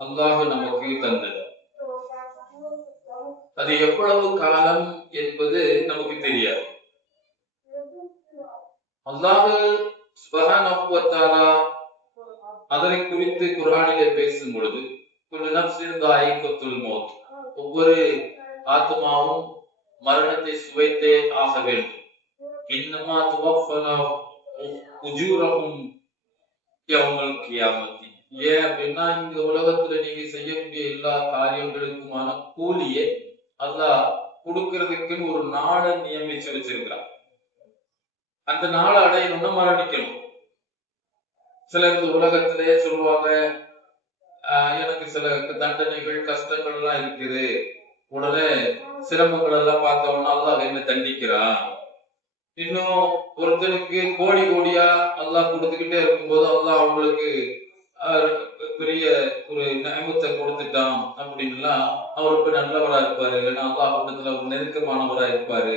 அல்லாஹ் நமக்கு தந்தது. அது எவ்வளவு காலம் என்பது நமக்கு தெரியாது. அல்லாஹ் சுப்ஹானஹு வ தஆலா அதனை குறித்து குர்ஆனிலே பேசும் பொழுது குல்லு நஃப்ஸின் தாயிகத்துல் மௌத், ஒவ்வொரு ஆத்மாவும் மரணத்தை சுவைத்தே ஆக வேண்டும். இன்னமா துவஃபனா உஜூரஹும் யௌமல் கியாமத்தி. ஏன் அப்படின்னா, இந்த உலகத்துல நீங்க செய்யக்கூடிய எல்லா காரியங்களுக்குமான கூலியை அல்லாஹ் கொடுக்கிறதுக்குன்னு ஒரு நாளை நியமிச்சு வச்சிருக்கிறான். அந்த நாளை அடையணும்னா மரணிக்கணும். சிலர் இந்த உலகத்திலே சொல்லுவாங்க, எனக்கு சில தண்டனைகள் கஷ்டங்கள் எல்லாம் இருக்குது, உடனே சிரமங்கள் எல்லாம் பார்த்தோம்னா அல்லாஹ் என்ன தண்டிக்கிறான். இன்னும் ஒருத்தனுக்கு கோடி கோடியா அல்லாஹ் கொடுத்துக்கிட்டே இருக்கும்போது அல்லாஹ் அவங்களுக்கு பெரிய ஒரு நியமத்தை கொடுத்துட்டான் அப்படின்லாம் அவருக்கு நல்லவரா இருப்பாரு, அல்லாஹ் இடத்துல ஒரு நெருக்கமானவரா இருப்பாரு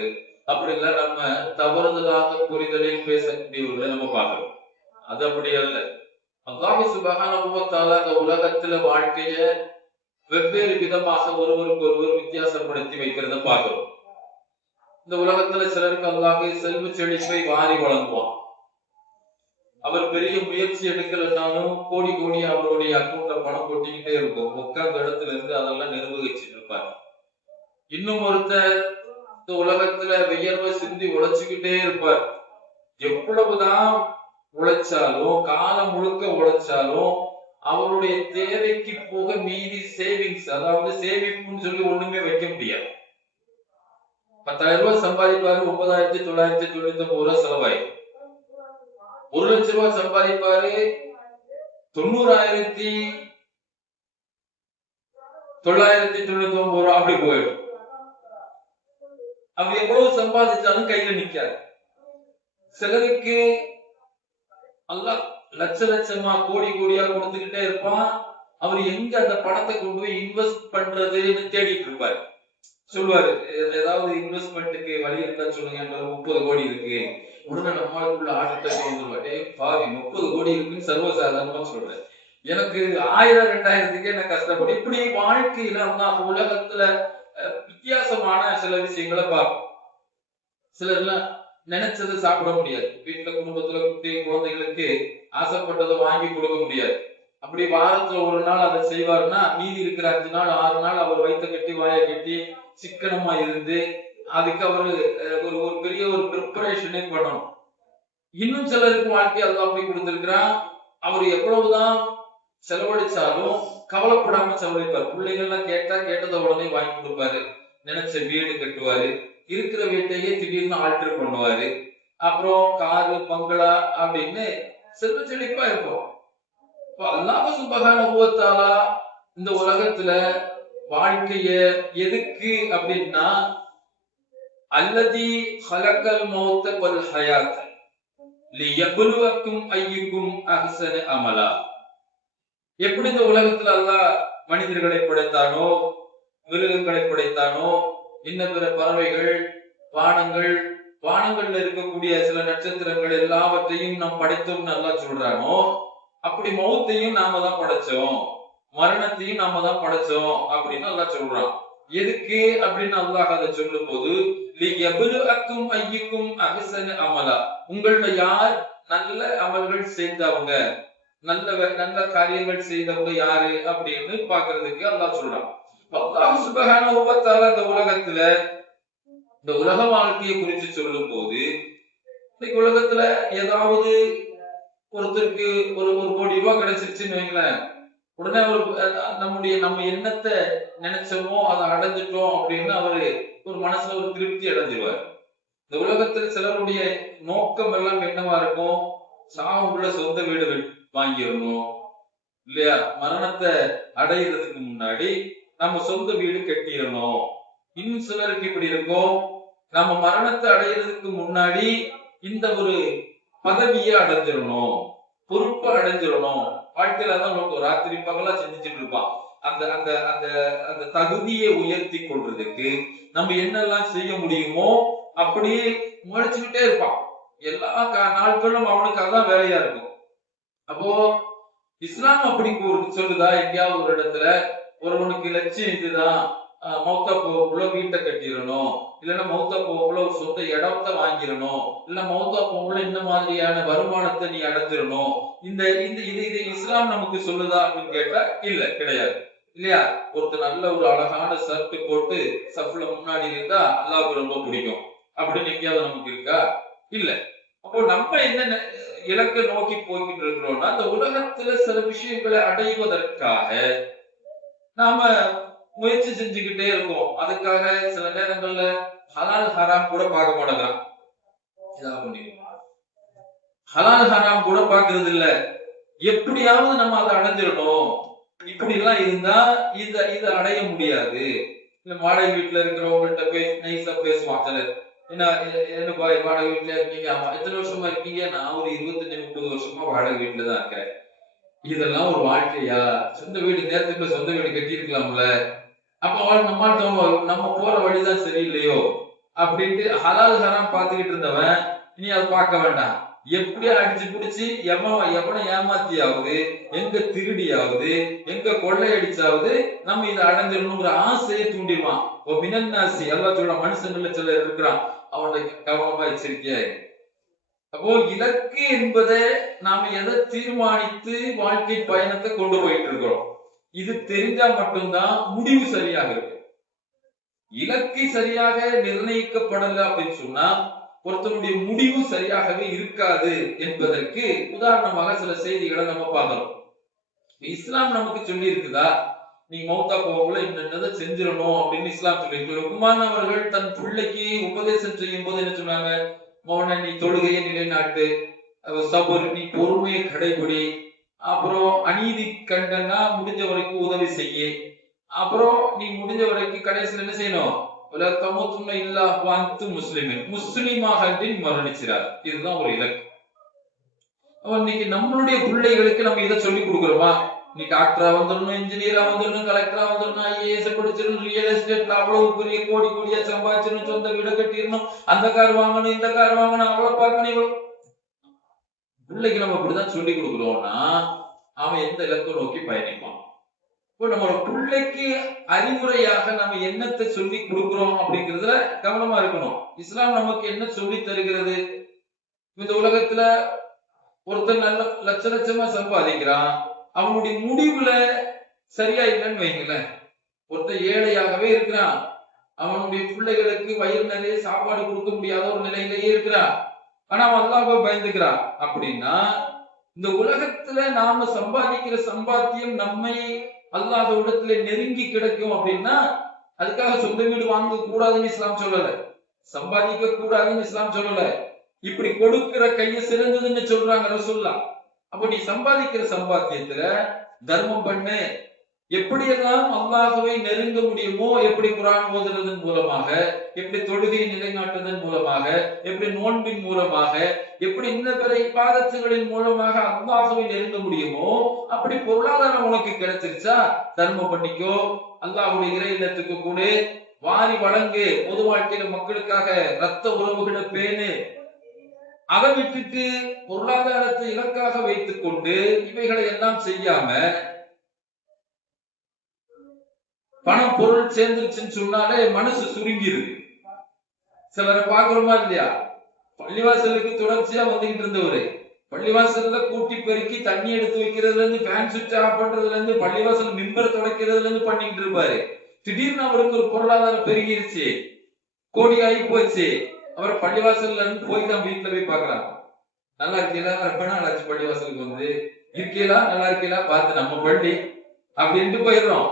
அப்படின்லாம் நம்ம தவறுதலாக புரிதலில் பேசக்கூடியவர்களை நம்ம பார்க்கிறோம். அது அப்படி அல்ல. அல்லாஹ் சுப்ஹானஹு வ தஆலா இந்த உலகத்துல வாழ்க்கைய வெவ்வேறு விதமாக ஒருவருக்கு ஒருவர் வித்தியாசப்படுத்தி வைக்கிறத பார்க்கிறோம். இந்த உலகத்துல சிலருக்கு அல்லாஹ் செல்வ செழிப்பை வாரி வழங்குவான். அவர் பெரிய முயற்சி எடுக்கலன்னாலும் கோடி கோடி அவருடைய அக்கௌண்ட்ல பணம் கொட்டிக்கிட்டே இருக்கும். உட்கார்ந்த இடத்துல இருந்து அதெல்லாம் நிர்வகிச்சுட்டு இருப்பார். இன்னும் ஒருத்தர் இந்த உலகத்துல வியர்வை சிந்தி உழைச்சுக்கிட்டே இருப்பார். எவ்வளவுதான் உழைச்சாலும், காலம் முழுக்க உழைச்சாலும் அவருடைய தேவைக்கு போக மீதி சேவிங்ஸ், அதாவது சேமிப்புன்னு சொல்லி ஒண்ணுமே வைக்க முடியாது. 10,000 ரூபாய் சம்பாதிப்பாரு, 9,999 ரூபாய் செலவாயிடும். 1 லட்சம் ரூபாய் சம்பாதிப்பாரு, 90,999 ரூபாய் அப்படி போயிடும். அவர் எவ்வளவு சம்பாதிச்சாலும் கையில நிக்காது. சிலருக்கு அல்லாஹ் லட்ச லட்சமா கோடி கோடியா கொடுத்துக்கிட்டே இருப்பான். அவர் எங்க அந்த பணத்தை கொண்டு போய் இன்வெஸ்ட் பண்றதுன்னு தேடிட்டு இருப்பாரு. சொல்லுவாரு, ஏதாவது இன்வெஸ்ட்மெண்ட்டுக்கு வழி இருந்தா சொல்லுங்க, 30 கோடி இருக்கு. உடனே நம்மளுக்குள்ள ஆட்டத்தை வந்துருவாரு, பாவி 30 கோடி இருக்குன்னு சர்வசாதாரணமா சொல்றேன், எனக்கு 1000 2000க்கு என்ன கஷ்டப்படும். இப்படி வாழ்க்கையில அல்லாஹ் உலகத்துல வித்தியாசமான சில விஷயங்களை பார்க்கும். சிலர்லாம் நினைச்சதை சாப்பிட முடியாது. வீட்டுல குடும்பத்துல குட்டி குழந்தைகளுக்கு ஆசைப்பட்டதை வாங்கி கொடுக்க முடியாது. அப்படி வாரத்துல ஒரு நாள் அதை செய்வாருன்னா மீதி இருக்கிற 5 நாள் 6 நாள் அவர் வயிற்ற கட்டி வாயை கட்டி சிக்கனமா இருந்து அதுக்கு அவரு ஒரு பெரிய ஒரு ப்ரிப்பரேஷனே பண்ணணும். இன்னும் சிலருக்கு வாழ்க்கை அல்லாஹ் அப்படி கொடுத்திருக்கிறான். அவர் எவ்வளவுதான் செலவழிச்சாலும் கவலைப்படாம செலவழிப்பார். பிள்ளைகள்லாம் கேட்டதை உடனே வாங்கி கொடுப்பாரு. நினைச்ச வீடு கட்டுவாரு. இருக்கிற வீட்டையே திடீர்னு ஆல்டர் பண்ணுவாரு. அப்புறம் காரு பங்களா அப்படின்னு செல்வ செழிப்பா இருக்கும். அல்லாஹ் சுப்ஹானஹு வ தஆலா இந்த உலகத்துல வாழ்க்கைய எதுக்கு அப்படின்னா, அல்லதி ஹலக்கல் மௌத்த வல் ஹயாத் லியப்லுவக்கும் அய்யுக்கும் அஹ்ஸனு அமலா. எப்படி இந்த உலகத்துல அல்லாஹ் மனிதர்களை படைத்தானோ, மிருகங்களை படைத்தானோ, இன்ன பிற பறவைகள், வானங்கள்ல இருக்கக்கூடிய சில நட்சத்திரங்கள் எல்லாவற்றையும் நாம் படைத்தோம்னு அல்லாஹ் சொல்றானோ, அப்படி மௌத்தையும் நாம தான் படைச்சோம், மரணத்தையும் நாம தான் படைச்சோம் அப்படின்னு அல்லாஹ் சொல்றான். எதுக்கு அப்படின்னு அல்லாஹ் அதை சொல்லும் போது, லியப்லுவக்கும் அய்யுக்கும் அஹ்ஸனு அமலா, உங்கள்ட்ட யார் நல்ல அமல்கள் செய்தவங்க, நல்ல காரியங்கள் செய்தவங்க யாரு அப்படின்னு பாக்குறதுக்கு அல்லாஹ் சொல்றான். அல்லாஹ் சுப்ஹானஹு வ தஆலா இந்த உலகத்துல இந்த உலக வாழ்க்கையை குறித்து சொல்லும் போது, இன்னைக்கு உலகத்துல ஏதாவது ஒருத்தருக்கு ஒரு கோடி ரூபாய் கிடைச்சிருச்சுன்னு வைங்களேன், உடனே நம்ம எண்ணத்தை நினைச்சோமோ அதை அடைஞ்சிட்டோம் அப்படின்னு அவரு ஒரு மனசுல ஒரு திருப்தி அடைஞ்சிருவார். இந்த உலகத்துல சிலருடைய நோக்கம் எல்லாம் என்னவா இருக்கும், சாவுக்குள்ள சொந்த வீடு வாங்கிடணும் இல்லையா, மரணத்தை அடையிறதுக்கு முன்னாடி நம்ம சொந்த வீடு கட்டிடணும். இன்னும் சிலருக்கு இப்படி இருக்கும், நம்ம மரணத்தை அடையிறதுக்கு முன்னாடி இந்த ஒரு பதவியை அடைஞ்சிடணும், பொறுப்பை அடைஞ்சிடணும். வாழ்க்கையில தான் நமக்கு ராத்திரி பகலா செஞ்சுட்டு இருப்பான். அந்த அந்த அந்த அந்த தகுதியை உயர்த்தி கொள்றதுக்கு நம்ம என்னெல்லாம் செய்ய முடியுமோ அப்படியே முளைச்சுக்கிட்டே இருப்பான். எல்லா நாட்களும் அவனுக்கு அதான் வேலையா இருக்கும். அப்போ இஸ்லாம் அப்படி சொல்லுதா? எங்கேயாவது ஒரு இடத்துல ஒருவனுக்கு லட்சியம் இதுதான், மௌத்தா போகுள்ள வீட்டை கட்டிடணும், இல்லைன்னா மௌத்தா போகுள்ள ஒரு சொந்த இடத்தை வாங்கிடணும், இல்ல மௌத்தா போகுள்ள இந்த மாதிரியான வருமானத்தை நீ அடைஞ்சிடணும், இந்த இது இது இது இஸ்லாம் நமக்கு சொல்லுதா அப்படின்னு கேட்டா இல்ல, கிடையாது. இல்லையா? ஒருத்தர் நல்ல ஒரு அழகான ஷர்ட் போட்டு சஃப்ல முன்னாடி இருந்தா அல்லாஹ்வுக்கு ரொம்ப பிடிக்கும் அப்படின்னு எங்கேயாவது நமக்கு இருக்கா? இல்ல. அப்போ நம்ம என்ன இலக்கை நோக்கி போய்கிட்டு இருக்கிறோம்னா, அந்த உலகத்துல சில விஷயங்களை அடைவதற்காக நாம முயற்சி செஞ்சுக்கிட்டே இருக்கோம். அதுக்காக சில நேரங்கள்ல ஹலால் ஹராம் கூட பார்க்க மாட்டேங்கிறான். ஹலால் ஹராம் கூட பார்க்கறது இல்ல. எப்படியாவது நம்ம அதை அடைஞ்சிடணும், இப்படி எல்லாம் இருந்தா இதை அடைய முடியாது. வாடகை வீட்டுல இருக்கிறவங்கள்ட்ட போய் நைஸா பேசுவான் சிலர். என்ன வாடகை வீட்டுல இருக்கீங்க? ஆமா. எத்தனை வருஷமா இருக்கீங்க? நான் ஒரு 25-30 வருஷமா வாடகை வீட்டுலதான் இருக்கேன். இதெல்லாம் ஒரு வாழ்க்கையா? சொந்த வீடு நேரத்துக்கு சொந்த வீடு கட்டி இருக்கலாம்ல. அப்ப நம்ம போற வழிதான் சரியில்லையோ அப்படின்ட்டு ஹலால் ஹராம் பார்த்துக்கிட்டு இருந்தவன் இனி அதை பார்க்க வேண்டாம். எப்படியா அடிச்சு பிடிச்சி எவனை ஏமாத்தியாவது, எங்க திருடியாவது, எங்க கொள்ளையடிச்சாவது நம்ம இதை அடைஞ்சிடணுங்கிற ஆசையை தூண்டிடுவான். மினன்னாசி அல்லா சொல்ற மனுஷங்கள்ல சிலர் இருக்கிறான், அவனை கவனமா எச்சரிக்கையா. அப்போ இலக்கு என்பதை நாம எதை தீர்மானித்து வாழ்க்கை பயணத்தை கொண்டு போயிட்டு இருக்கிறோம், இது தெரிஞ்சா மட்டும்தான் முடிவு சரியாக இருக்கும். இலக்கை சரியாக நிர்ணயிக்கப்படல அப்படின்னு சொன்னா ஒருத்தனுடைய முடிவு சரியாகவே இருக்காது என்பதற்கு உதாரணமாக சில செய்திகளை நம்ம பார்க்கிறோம். இஸ்லாம் நமக்கு சொல்லி இருக்குதா, நீ மௌத்தா போகல என்னதை செஞ்சிடணும் அப்படின்னு இஸ்லாம் சொல்லி இருக்கு. லுக்மான் அவர்கள் தன் பிள்ளைக்கு உபதேசம் செய்யும் போது என்ன சொன்னாங்க? மௌன, நீ தொழுகையை நிலைநாட்டு, சபர், நீ பொறுமையை கடைபிடி, அப்புறம் அநீதி கண்டனா முடிஞ்ச வரைக்கும் உதவி செய்ய, அப்புறம் நீ முடிஞ்ச வரைக்கும் கடைசியில் என்ன செய்யணும்? முஸ்லிமாக மரணிச்சிறார். இதுதான் ஒரு இலக்கு. இன்னைக்கு நம்மளுடைய பிள்ளைகளுக்கு நம்ம இதை சொல்லி கொடுக்குறோமா? நீ டாக்டரா வந்துடணும், இன்ஜினியரா வந்துடணும், கலெக்டரா வந்துடணும், ஐஏஎஸ் படிச்சிடணும், ரியல் எஸ்டேட்ல அவ்வளவு பெரிய கோடி கோடியா சம்பாதிச்சிடணும், சொந்த வீடு கட்டிடணும், அந்த கார் வாங்கணும், இந்த கார் வாங்கணும், அவ்வளவு பார்க்கணும், இவ்வளவு. பிள்ளைக்கு நம்ம இப்படிதான் சொல்லி கொடுக்குறோம்னா அவன் எந்த இலக்கை நோக்கி பயணிப்பான்? இப்போ நம்மளோட பிள்ளைக்கு அறிவுரையாக நம்ம என்னத்தை சொல்லி கொடுக்கிறோம் அப்படிங்கிறதுல கவனமா இருக்கணும். இஸ்லாம் நமக்கு என்ன சொல்லி தருகிறது? இந்த உலகத்துல ஒருத்தர் நல்ல லட்சமா சம்பாதிக்கிறான், அவனுடைய முடிவுல சரியா இல்லைன்னு வைங்களேன். ஒருத்தர் ஏழையாகவே இருக்கிறான், அவனுடைய பிள்ளைகளுக்கு வயிறு நிறைய சாப்பாடு கொடுக்க முடியாத ஒரு நிலையிலேயே இருக்கிறான், ஆனா அவன் அல்லாஹ்வை பயந்துக்கிறான் அப்படின்னா இந்த உலகத்துல நாம சம்பாதிக்கிற சம்பாத்தியம் நம்மை அல்லாஹ் இடத்துல நெருங்கி கிடைக்கும் அப்படின்னா அதுக்காக சொந்த வீடு வாங்க கூடாதுன்னு இஸ்லாம் சொல்லல, சம்பாதிக்க கூடாதுன்னு இஸ்லாம் சொல்லல. இப்படி கொடுக்கிற கையை சிறந்ததுன்னு சொல்றாங்க ரசூலுல்லாஹ். அப்ப நீ சம்பாதிக்கிற சம்பாத்தியத்துல தர்மம் பண்ணு, எப்படியெல்லாம் அல்லாஹ்வை நெருங்க முடியுமோ, எப்படி குர்ஆன் ஓதுறதன் மூலமாக, எப்படி தொழுகை நிலைநாட்டுவதன் மூலமாக, எப்படி நோன்பின் மூலமாக, எப்படி இந்த பிற இபாதத்துகளின் மூலமாக அல்லாஹ்வை நெருங்க முடியுமோ அப்படி பொருளாதாரம் உனக்கு கிடைச்சிருச்சா தர்மம் பண்ணிக்கோ, அல்லாஹ்வுடைய இறை இல்லத்துக்கு கூட வாரி வழங்கு, பொது வாழ்க்கையில மக்களுக்காக ரத்த உறவுகளை பேணு. அதை விட்டுட்டு பொருளாதாரத்தை இலக்காக வைத்துக் கொண்டு இவைகளை எல்லாம் செய்யாம பணம் பொருள் சேர்ந்துருச்சுன்னு சொன்னாலே மனசு சுருங்கிருக்கு. சிலரை பாக்குறோமா இல்லையா? பள்ளிவாசலுக்கு தொடர்ச்சியா வந்துகிட்டு இருந்தவரு பள்ளிவாசல்ல கூட்டி பெருக்கி தண்ணி எடுத்து வைக்கிறதுல இருந்து ஃபேன் சுவிட்ச் ஆஃப் பண்றதுல இருந்து பள்ளிவாசல் மிம்பர் துடைக்கிறதுல இருந்து பண்ணிட்டு இருப்பாரு. திடீர்னு அவருக்கு ஒரு பொருளாதாரம் பெருகிருச்சு, கோடி ஆகி போச்சு. அவர் பள்ளிவாசல்ல இருந்து போய் தான் வீட்டுல போய் பாக்குறாங்க, நல்லா இருக்கீங்களா, ரொம்ப நாள் ஆச்சு பள்ளிவாசலுக்கு வந்து, இருக்கீங்களா, நல்லா இருக்கீங்களா, பார்த்து நம்ம பள்ளி அப்படின்ட்டு போயிடுறோம்.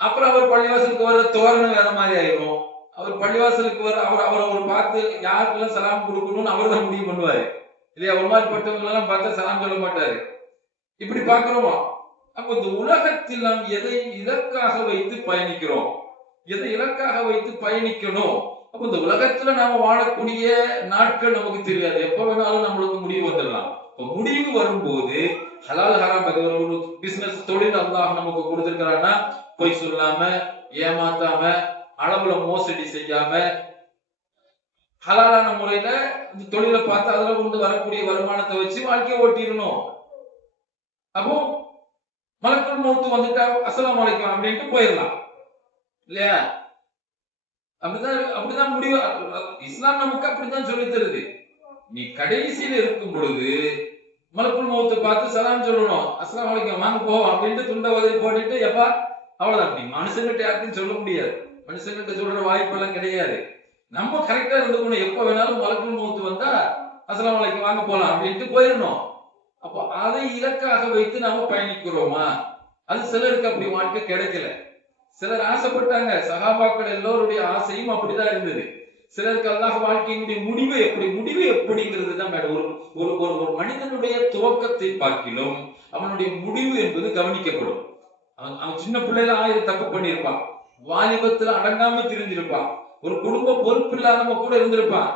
அப்புறம் அவர் பள்ளிவாசலுக்கு வர தோரணம் வேற மாதிரி ஆயிடும். அவர் பள்ளிவாசலுக்கு வர அவரை ஒரு பார்த்து யாருக்கெல்லாம் சலாம் கொடுக்கணும்னு அவர் தான் முடிவு பண்ணுவாரு இல்லையா? ஒரு மாதிரி பட்டவங்க எல்லாம் பார்த்தா சலாம் சொல்ல மாட்டாரு. இப்படி பாக்குறோமா? அப்ப இந்த உலகத்தில் நாம் எதை இலக்காக வைத்து பயணிக்கிறோம், எதை இலக்காக வைத்து பயணிக்கணும்? அப்ப இந்த உலகத்துல நாம வாழக்கூடிய நாட்கள் நமக்கு தெரியாது, எப்ப வேணாலும் நம்மளுக்கு முடிவு வந்துடலாம். இப்ப முடிவு வரும்போது ஹலால் ஹராம் ஒரு பிசினஸ் தொழில் அல்லாஹ் நமக்கு கொடுத்திருக்கிறான்னா பொய் சொல்லாம, ஏமாத்தாம, அளவுல மோசடி செய்யாம ஹலாலான முறையில இந்த தொழிலை பார்த்து அதுல கொண்டு வரக்கூடிய வருமானத்தை வச்சு வாழ்க்கையை ஓட்டிடணும். அப்போ மலக்குள் மௌத் வந்துட்டா அஸ்ஸலாமு அலைக்கும் அப்படின்ட்டு போயிடலாம் இல்லையா? அப்படிதான் முடிவு. இஸ்லாம் நமக்கு அப்படித்தான் சொல்லி தருது. நீ கடைசியில இருக்கும் பொழுது மலக்குள் மௌத்தை பார்த்து சலாம் சொல்லணும், அஸ்ஸலாமு அலைக்கும் வாங்க போ அப்படின்ட்டு துண்ட உதவி போட்டுட்டு எப்பா அவ்வளவுதான். நீ மனுஷங்கிட்ட யாருக்கும் சொல்ல முடியாது, மனுஷங்கிட்ட சொல்ற வாய்ப்பெல்லாம் கிடையாது. நம்ம கரெக்டா இருந்துக்கணும். எப்ப வேணாலும் மலக்குள் மௌத்து வந்தா அஸ்ஸலாமு அலைக்கும் வாங்க போலாம் அப்படின்ட்டு போயிடணும். அப்போ அதை இலக்காக வைத்து நாம பயணிக்கிறோமா? அது சிலருக்கு அப்படி வாழ்க்கை கிடைக்கல. சிலர் ஆசைப்பட்டாங்க, சகாபாக்கள் எல்லோருடைய ஆசையும் அப்படிதான் இருந்தது. சிலருக்கு அல்லாஹ் வாழ்க்கையினுடைய முடிவு எப்படிங்கிறது தான் ஒரு ஒரு மனிதனுடைய துவக்கத்தை பார்க்கிலும் அவனுடைய முடிவு என்பது கவனிக்கப்படும். அவன் சின்ன பிள்ளைல 1000 தப்பு பண்ணியிருப்பான், வாலிபத்துல அடங்காம திரிஞ்சிருப்பான், ஒரு குடும்ப பொறுப்பு இல்லாதவங்க கூட இருந்திருப்பான்.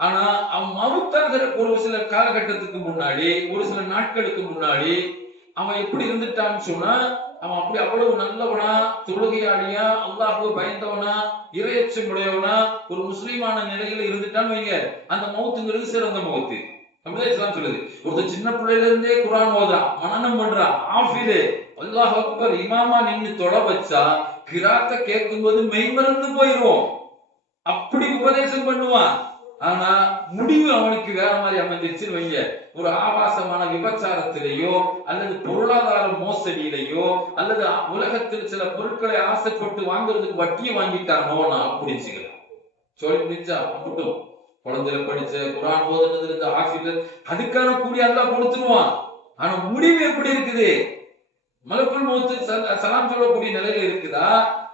ஆனா அவன் மவுத்தாகிற ஒரு சில காலகட்டத்துக்கு முன்னாடி, ஒரு சில நாட்களுக்கு முன்னாடி அவன் எப்படி இருந்துட்டான்னு சொன்னா, அவன் அப்படி அவ்வளவு நல்லவனா, தொழுகையாளியா, அல்லாஹ்வுக்கு பயந்தவனா, இறையச்சம் உடையவனா, ஒரு முஸ்லிமான நிலையில இருந்துட்டான்னு வைங்க, அந்த மவுத்துங்கிறது சிறந்த மவுத்து. அப்படிதான் இஸ்லாம் சொல்லுது. ஒருத்தர் சின்ன பிள்ளையில இருந்தே குர்ஆன் ஓதுறான், மனனம் பண்றான், ஆஃபிது அல்லாஹ் அக்பர் இமாமா நின்னு தொழ வச்சா கிராத்த கேட்கும்போது மெய்மறந்து போயிடுவோம். அப்படி உபதேசம் பண்ணுவான். ஆனா முடிவு அவனுக்கு வேற மாதிரி அமைஞ்சிருச்சுன்னு வைங்க, ஒரு ஆபாசமான விபச்சாரத்திலேயோ அல்லது பொருளாதார மோசடியிலேயோ அல்லது உலகத்தில் சில பொருட்களை ஆசைப்பட்டு வாங்குறதுக்கு வட்டியை வாங்கிட்டானோ நான் புடிச்சுக்கலாம். சொல்லி முடிச்சா மட்டும் குழந்தையில படிச்ச குர்ஆன் ஓதுனது இருந்த ஆஃபீஸர் அதுக்கான கூலி அல்லாஹ் கொடுத்துருவான். ஆனா முடிவு எப்படி இருக்குது? மலக்குள் மௌத் சலாம் சொல்லக்கூடிய நிலையில இருக்குதா,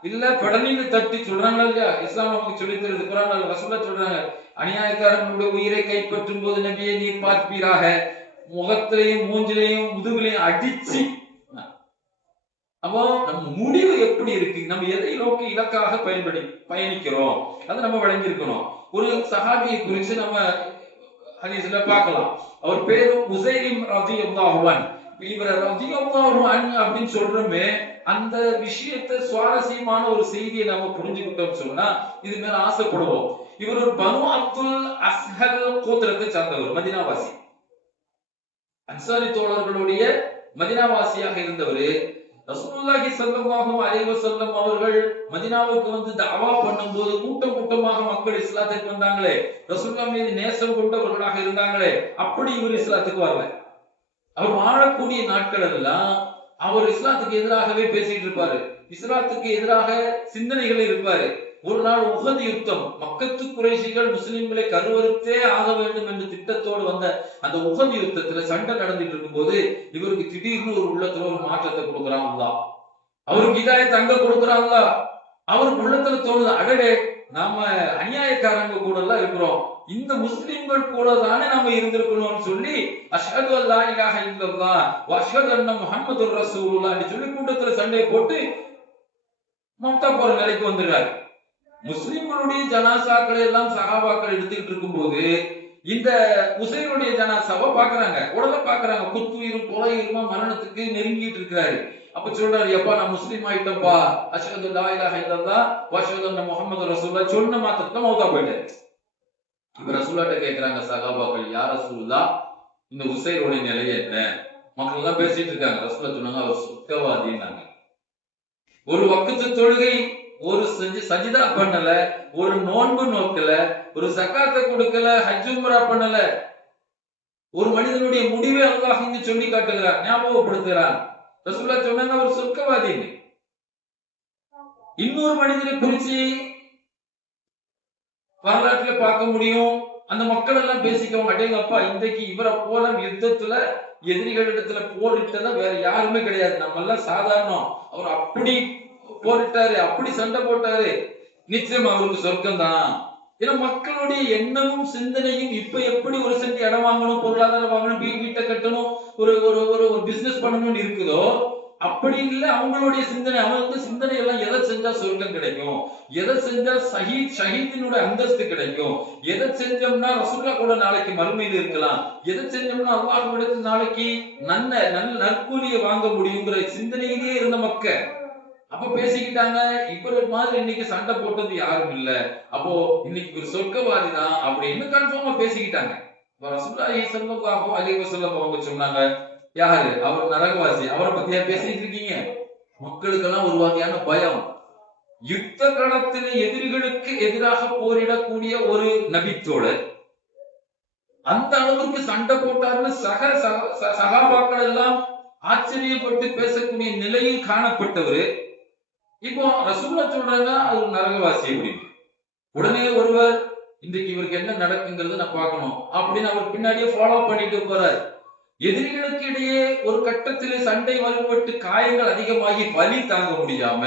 இல்ல படனின்னு தட்டி சொல்றாங்க இல்லையா? இஸ்லாம் நமக்கு சொல்லி தருது. குர்ஆன்ல ரசூலுல்லாஹ் சொல்றாங்க, அநியாயக்காரனுடைய உயிரை கைப்பற்றும் போது நபியை நீர் பார்ப்பீராக, முகத்திலையும் மூஞ்சிலையும் முதுகிலையும் அடிச்சு. அப்போ நம்ம முடிவு எப்படி இருக்கு, நம்ம எதை நோக்கி இலக்காக பயணிக்கிறோம், அதை நம்ம விளங்கியிருக்கணும். ஒரு சஹாபியை குறித்து நம்ம ஹதீஸ்ல பார்க்கலாம். அவர் பேரு உஸைரிம் ரலியல்லாஹு அன்ஹு. இவர ரலியல்லாஹு அன்ஹு அப்படின்னு சொல்றோமே, அந்த விஷயத்தை சுவாரஸ்யமான ஒரு செய்தியை நாம புரிஞ்சுக்கிட்டோம் சொன்னா இது மேல ஆசைப்படுவோம். இவர் ஒரு பனு அப்துல் அஸ்ஹல் கோத்திரத்தை சார்ந்தவர், மதீனாவாசி. அன்சாரி தோழர்களுடைய மதீனாவாசியாக இருந்தவர். ரசூலுல்லாஹி ஸல்லல்லாஹு அலைஹி வஸல்லம் அவர்கள் மதீனாவுக்கு வந்து தஅவா பண்ணும்போது கூட்டமாக மக்கள் இஸ்லாத்துக்கு வந்தாங்களே, ரசூலுல்லாஹ் மீது நேசம் கொண்டவர்களாக இருந்தாங்களே, அப்படி இவர் இஸ்லாத்துக்கு வரல. அவர் வாழக்கூடிய நாட்கள் எல்லாம் அவர் இஸ்லாத்துக்கு எதிராகவே பேசிட்டு இருப்பாரு, இஸ்லாத்துக்கு எதிராக சிந்தனைகள் இருப்பாரு. ஒரு நாள் உஹது யுத்தம், மக்கத்து குறைஷிகள் முஸ்லிம்களை கருவறுத்தே ஆக வேண்டும் என்று திட்டத்தோடு வந்த அந்த உஹது யுத்தத்துல சண்டை நடந்துட்டு இருக்கும் போது இவருக்கு திடீர்னு ஒரு உள்ளத்துல ஒரு மாற்றத்தை கொடுக்குறான் அல்லாஹ். அவருக்கு ஹிதாயத் அங்க கொடுக்குறான் அல்லாஹ். அவருக்கு உள்ளத்துல தோணுது, அடடே நாம அநியாயக்காரங்க கூட எல்லாம் இருக்கிறோம், இந்த முஸ்லிம்கள் கூட தானே நாம இருந்திருக்கணும்னு சொல்லி அஷ்ஹது அல்லா இலாஹ இல்லல்லாஹ் வ அஷ்ஹது அன்ன முஹம்மதுர் ரசூலுல்லாஹ்னு சொல்லி கூட்டத்துல சண்டையை போட்டு மௌத்தா போற நிலைக்கு வந்துடுறாரு. முஸ்லிம்களுடைய ஜனாசாக்களை எல்லாம் சஹாபாக்கள் எடுத்துக்கிட்டு இருக்கும் போது இந்த உசைனுடைய ஜனாசாவை பாக்குறாங்க, உடலை பாக்குறாங்க, குத்துயிரும் கொலையுமா மரணத்துக்கு நெருங்கிட்டு இருக்கிறாரு. அப்ப சொல்றாரு, எப்பா நான் முஸ்லீம் ஆயிட்டப்பா, அஷ்ஹது லா இலாஹ இல்லல்லாஹ் வ அஷ்ஹது அன்ன முஹம்மது ரசூலுல்லாஹ் சொன்ன மாத்திரத்துல மௌத்தா போயிட்டாரு. இப்ப ரசூலுல்லாஹ்ட்ட கேக்குறாங்க சஹாபாக்கள், யா ரசூலுல்லாஹ் இந்த உசைனுடைய நிலை என்ன? மக்கள் எல்லாம் பேசிட்டு இருக்காங்க. ரசூலுல்லாஹ் சொன்னாங்க, அவர் சுத்தவாதின்னாங்க. ஒரு வக்து தொழுகை, ஒரு சஜிதா பண்ணல, ஒரு நோன்பு நோக்கல, ஒரு ஜகாத்தை கொடுக்கல, ஹஜ் உம்ரா பண்ணல. ஒரு மனிதனுடைய முடிவை அல்லாஹ் இங்கு சொல்லி காட்டுகிறார், ஞாபகப்படுத்துகிறார். ரசூலுல்லாஹ் சொன்னாங்க அவர் சொர்க்கவாதி. இன்னொரு மனிதனை குறிச்சு வரலாற்றுல பார்க்க முடியும். அந்த மக்கள் எல்லாம் பேசிக்கவங்க, அடேங்கப்பா இன்றைக்கு இவரை போல யுத்தத்துல எதிரிகளிடத்துல போரிட்டதா வேற யாருமே கிடையாது, நம்ம எல்லாம் சாதாரணம், அவர் அப்படி போரிட்டாரு, அப்படி சண்டை போட்டாரு, நிச்சயம் அவருக்கு சொர்க்கம் தான். ஏன்னா மக்களுடைய எண்ணமும் சிந்தனையும் இப்ப எப்படி ஒரு சென்ட் இடம் வாங்கணும், பொருளாதாரம் வாங்கணும், வீட்டை கட்டணும், ஒரு ஒரு ஒரு பிசினஸ் பண்ணணும்னு இருக்குதோ அப்படி இல்ல அவங்களுடைய சிந்தனை. அவங்க சிந்தனை எல்லாம் எதை செஞ்சா சொர்க்கம் கிடைக்கும், எதை செஞ்சா ஷஹீதினுடைய அந்தஸ்து கிடைக்கும், எதை செஞ்சோம்னா ரசூலுல்லாஹ் கூட நாளைக்கு மறுமையில் இருக்கலாம், எதை செஞ்சோம்னா அல்லாஹ்விடத்தில் நாளைக்கு நல்ல நற்கூலியை வாங்க முடியுங்கிற சிந்தனையிலேயே இருந்த மக்கள். அப்ப பேசிக்கிட்டாங்க, இவரு மாதிரி இன்னைக்கு சண்டை போட்டது யாரும் இல்ல, அப்போ இன்னைக்கு ஒரு சொர்க்கவாதி தான் அப்படின்னு கன்ஃபார்மா பேசிக்கிட்டாங்க. ரசூலுல்லாஹி ஸல்லல்லாஹு அலைஹி வஸல்லம் அவங்க சொன்னாங்க, யாரு? அவர் நரகவாசி. அவரை பத்தியா பேசிட்டு இருக்கீங்க? மக்களுக்கெல்லாம் ஒரு வகையான பயம். யுத்த களத்தில் எதிரிகளுக்கு எதிராக போரிடக்கூடிய ஒரு நபித்தோழர் அந்த அளவுக்கு சண்டை போட்டாருன்னு சகாபாக்கள் எல்லாம் ஆச்சரியப்பட்டு பேசக்கூடிய நிலையில் காணப்பட்டவரு இப்போ ரசூல்லா சொல்றாங்க அது நரகவாசி அப்படின்னு. உடனே ஒருவர் இன்றைக்கு இவருக்கு என்ன நடக்குங்கிறது நான் பார்க்கணும் அப்படின்னு அவர் பின்னாடியே ஃபாலோ பண்ணிட்டு போறாரு. எதிரிகளுக்கு இடையே ஒரு கட்டத்திலே சண்டை வலுப்பட்டு காயங்கள் அதிகமாகி வலி தாங்க முடியாம